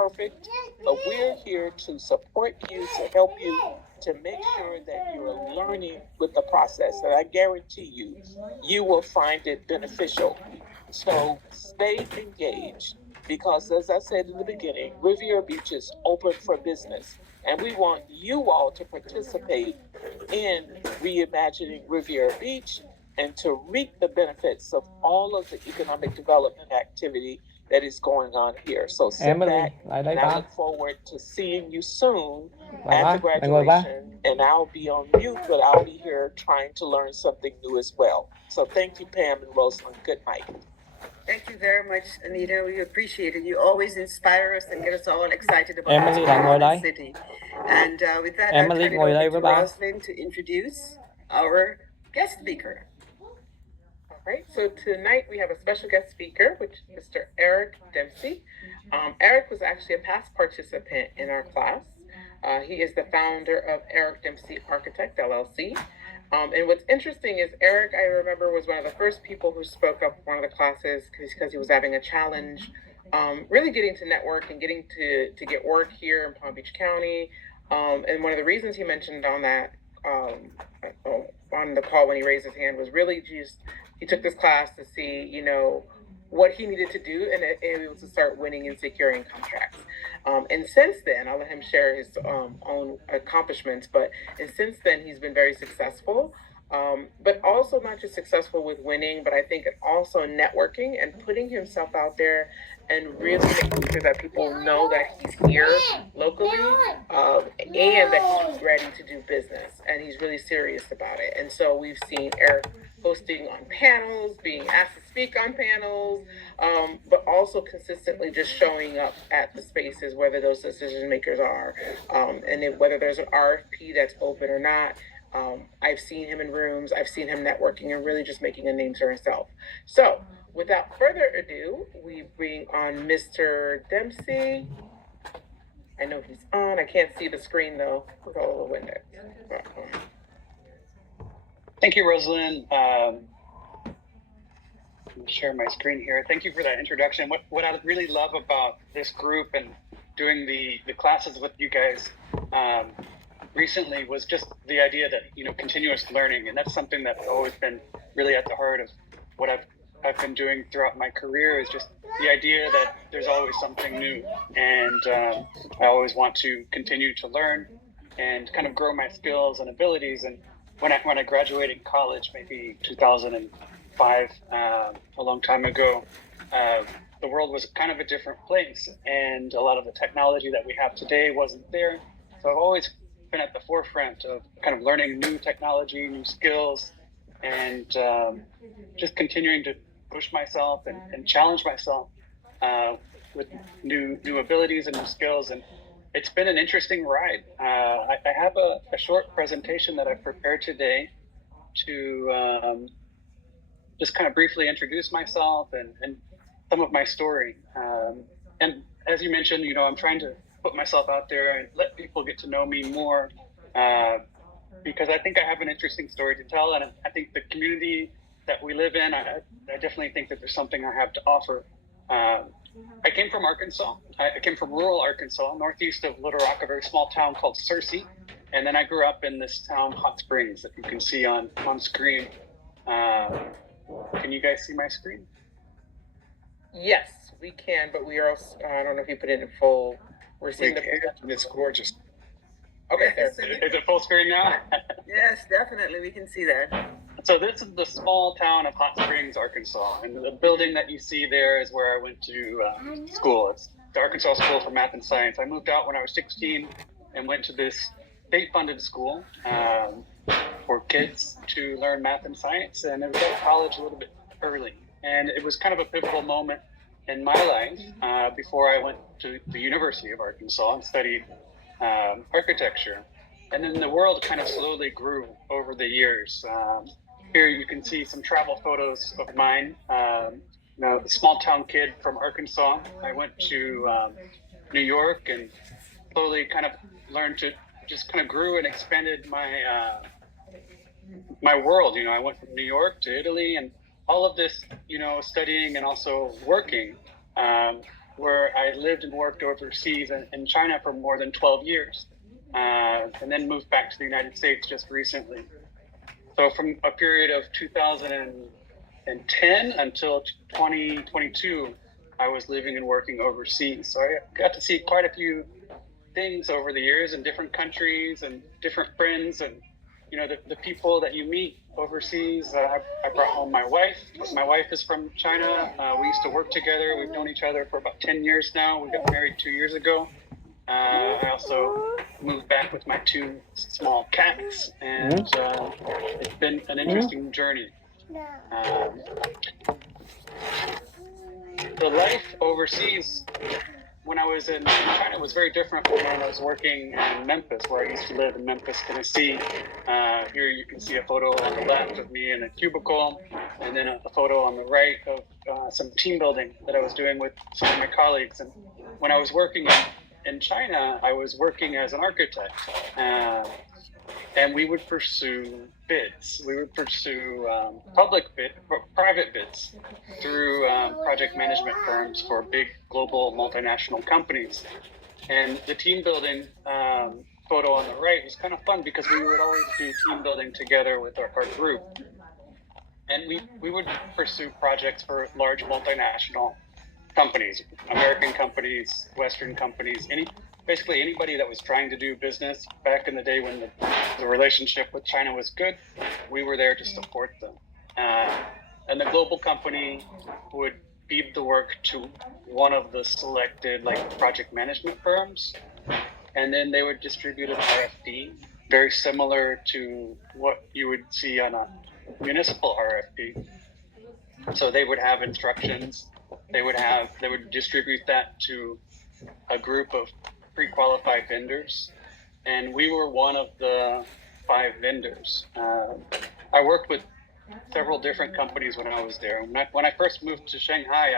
perfect, but we're here to support you, to help you, to make sure that you're learning with the process. And I guarantee you, you will find it beneficial. So stay engaged because, as I said in the beginning, Riviera Beach is open for business. And we want you all to participate in reimagining Riviera Beach and to reap the benefits of all of the economic development activity that is going on here. So sit Emily, back, lại đây and I ba. look forward to seeing you soon Lại at ba, the lại ngồi ba. graduation. And I'll be on mute, but I'll be here trying to learn something new as well. So thank you, Pam and Rosalind. Good night. Thank you very much, Anita. We appreciate it. You always inspire us and get us all excited about Emily lại ngồi đây. city. And with that, Emily I'll turn it ngồi đây over với to ba. Rosalind to introduce our guest speaker. All right, so tonight we have a special guest speaker, which is Mr. Eric Dempsey. Eric was actually a past participant in our class. He is the founder of Eric Dempsey Architect, LLC. And what's interesting is Eric, I remember, was one of the first people who spoke up one of the classes because he was having a challenge, really getting to network and getting to get work here in Palm Beach County. And one of the reasons he mentioned on that, on the call when he raised his hand was really just, he took this class to see, you know, what he needed to do and able to start winning and securing contracts. And since then, I'll let him share his own accomplishments, and since then he's been very successful, but also not just successful with winning, but I think also networking and putting himself out there and really making sure that people know that he's here locally, and that he's ready to do business and he's really serious about it. And so we've seen Eric hosting on panels, being asked to speak on panels, but also consistently just showing up at the spaces, whether those decision makers are, and whether there's an RFP that's open or not. I've seen him in rooms, I've seen him networking and really just making a name for himself. So without further ado, we bring on Mr. Dempsey. I know he's on. I can't see the screen though with all the windows. Thank you, Rosalind. Let me share my screen here. Thank you for that introduction. What I really love about this group and doing the classes with you guys recently was just the idea that, you know, continuous learning. And that's something that's always been really at the heart of what I've been doing throughout my career, is just the idea that there's always something new. And I always want to continue to learn and kind of grow my skills and abilities. And when I graduated college, maybe 2005, a long time ago, the world was kind of a different place, and a lot of the technology that we have today wasn't there. So I've always been at the forefront of kind of learning new technology, new skills, and just continuing to push myself and challenge myself with new abilities and new skills. And it's been an interesting ride. I have a short presentation that I've prepared today to just kind of briefly introduce myself and some of my story. And as you mentioned, you know, I'm trying to put myself out there and let people get to know me more, because I think I have an interesting story to tell. And I think the community that we live in, I definitely think that there's something I have to offer. I came from Arkansas. I came from rural Arkansas, northeast of Little Rock, a very small town called Searcy. And then I grew up in this town, Hot Springs, that you can see on screen. Can you guys see my screen? Yes, we can, but we are also, I don't know if you put it in full. We're seeing It's gorgeous. Okay, there. Is it full screen now? Yes, definitely. We can see that. So this is the small town of Hot Springs, Arkansas. And the building that you see there is where I went to school. It's the Arkansas School for Math and Science. I moved out when I was 16 and went to this state-funded school for kids to learn math and science. And it was out of college a little bit early. And it was kind of a pivotal moment in my life before I went to the University of Arkansas and studied architecture. And then the world kind of slowly grew over the years. Here you can see some travel photos of mine. You know, a small town kid from Arkansas. I went to New York and slowly kind of learned to just kind of grew and expanded my my world. You know, I went from New York to Italy, and all of this, you know, studying and also working where I lived and worked overseas in China for more than 12 years, and then moved back to the United States just recently. So from a period of 2010 until 2022, I was living and working overseas. So I got to see quite a few things over the years in different countries and different friends, and the people that you meet overseas. I brought home my wife. My wife is from China. We used to work together. We've known each other for about 10 years now. We got married 2 years ago. I also moved back with my 2 small cats, and it's been an interesting journey. The life overseas when I was in China was very different from when I was working in Memphis, where I used to live in Memphis, Tennessee. Here you can see a photo on the left of me in a cubicle, and then a photo on the right of some team building that I was doing with some of my colleagues. And when I was working in China, I was working as an architect, and we would pursue bids. We would pursue private bids through project management firms for big global multinational companies. And the team building photo on the right was kind of fun because we would always do team building together with our group. And we would pursue projects for large multinational companies, American companies, Western companies, basically anybody that was trying to do business back in the day when the relationship with China was good. We were there to support them. And the global company would feed the work to one of the selected project management firms, and then they would distribute an RFP, very similar to what you would see on a municipal RFP. So they would have instructions. They would distribute that to a group of pre-qualified vendors, and we were one of the 5 vendors. I worked with several different companies when I was there. When I first moved to Shanghai,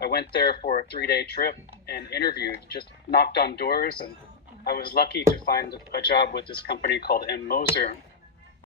I went there for a 3-day trip and interviewed, just knocked on doors, and I was lucky to find a job with this company called M. Moser,